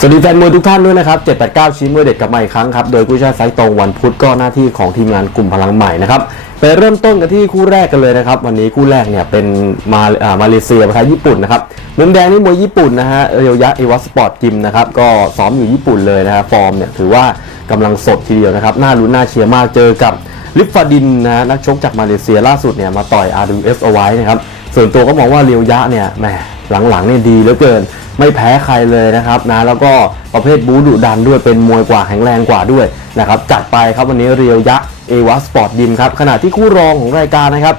สวัสดีแฟนมวยทุกท่านด้วยนะครับ 789ชิ้นมวยเด็ดกลับมาอีกครั้งครับ โดยกู้ชาไซตรงวันพุธก็หน้าที่ของทีมงานกลุ่มพลังใหม่นะครับ ไปเริ่มต้นกันที่คู่แรกกันเลยนะครับ วันนี้คู่แรกเนี่ยเป็นมาอ่ามาเลเซียประทะญี่ปุ่นนะครับ มุมแดงนี่มวยญี่ปุ่นนะฮะเรียวยะเอวัสปอร์ตจิมนะครับ ก็ซ้อมอยู่ญี่ปุ่นเลยนะฮะ ฟอร์มเนี่ยถือว่ากำลังสดทีเดียวนะครับ น่าลุ้นน่าเชียร์มาก เจอกับลิฟฟาดินนะฮะนักชกจากมาเลเซียล่าสุดเนี่ยมาต่อย RWF เอาไว้นะครับ ส่วนตัวก็มองว่าเรียวยะเนี่ยแหมหลังๆเนี่ยดีเหลือเกิน ไม่แพ้ใครเลยนะครับนะแล้วก็ประเภทบูดุดันด้วยเป็นมวยกว่าแข็งแรงกว่าด้วยนะครับจัดไปครับวันนี้เรียวยะเอวาสปอร์ตยิมครับขณะที่คู่รองของรายการนะครับ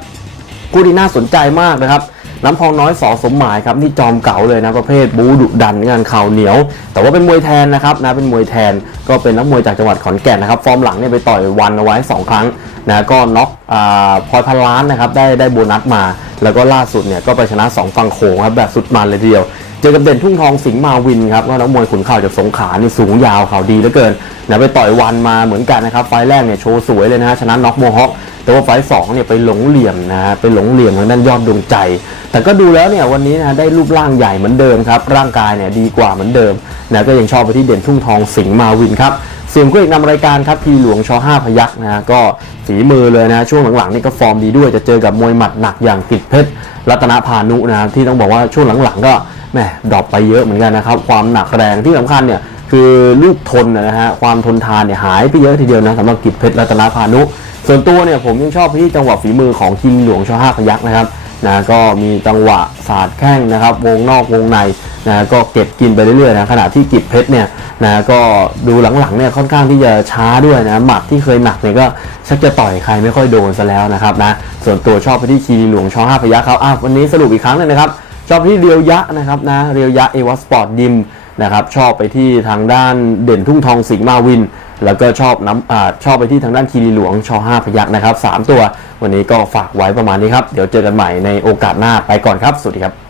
คู่ที่น่าสนใจมากนะครับ น้ำพองน้อยสอสมหมายครับนี่จอมเก๋าเลยนะประเภทบูดุดันงานเข่าเหนียว แต่ว่าเป็นมวยแทนนะครับนะเป็นมวยแทนก็เป็นนักมวยจากจังหวัดขอนแก่นนะครับฟอร์มหลังเนี่ยไปต่อยวันเอาไว้ 2 ครั้งนะก็น็อกอาพลอยพันล้านนะครับได้ได้โบนัสมา แล้วก็ล่าสุดเนี่ยก็ไปชนะ2ฟังโขงครับแบบสุดมันเลยทีเดียวเจอกับเด่นทุ่งทองสิงห์มาวินครับก็นักมวยขุนเข่าจากสงขลานี่สูงยาวเข่าดีเหลือเกินนะไปต่อยวันมาเหมือนกันนะครับ ไฟแรกเนี่ยโชว์สวยเลยนะฮะชนะน็อกโมฮอคแต่ว่าไฟสองเนี่ยไปหลงเหลี่ยมนะฮะไปหลงเหลี่ยมทางด้านยอดดวงใจ แต่ก็ดูแล้วเนี่ยวันนี้นะได้รูปร่างใหญ่เหมือนเดิมครับ ร่างกายเนี่ยดีกว่าเหมือนเดิมนะก็ยังชอบไปที่เด่นทุ่งทองสิงห์มาวินครับส่วนคู่เอกนำรายการครับพีหลวงช5พยักนะฮะก็ฝีมือเลยนะช่วงหลังๆนี่ก็ฟอร์มดีด้วยจะเจอกับมวยหมัดหนักอย่างกิจเพชรรัตนพานุนะที่ต้องบอกว่าช่วงหลังๆ ก็แหม่ดรอปไปเยอะเหมือนกันนะครับความหนักแรงที่สำคัญเนี่ยคือลูกทนนะฮะความทนทานเนี่ยหายไปเยอะทีเดียวนะสำหรับกิจเพชรรัตนพานุ ส่วนตัวเนี่ยผมยังชอบที่จังหวะฝีมือของคิงหลวงชอห้าพยักนะครับ นะก็มีจังหวะสาดแข้งนะครับ วงนอกวงในนะก็เก็บกินไปเรื่อยๆนะขณะที่กิจเพชรเนี่ยนะก็ดูหลังๆเนี่ยค่อนข้างที่จะช้าด้วยนะหมัดที่เคยหนักเนี่ยก็ชักจะต่อยใครไม่ค่อยโดนซะแล้วนะครับนะส่วนตัวชอบไปที่คีรีหลวงชอห้าพยัครับอ้าววันนี้สรุปอีกครั้งหนึงนะครับชอบที่เรียวยะนะครับนะเรียวยะเอวัสปอร์ตยิมนะครับชอบไปที่ทางด้านเด่นทุ่งทองสิงห์มาวิน แล้วก็ชอบน้ำอชอบไปที่ทางด้านคีรีหลวงชอห้าพยักนะครับสามตัว วันนี้ก็ฝากไว้ประมาณนี้ครับ เดี๋ยวเจอกันใหม่ในโอกาสหน้าไปก่อนครับ สวัสดีครับ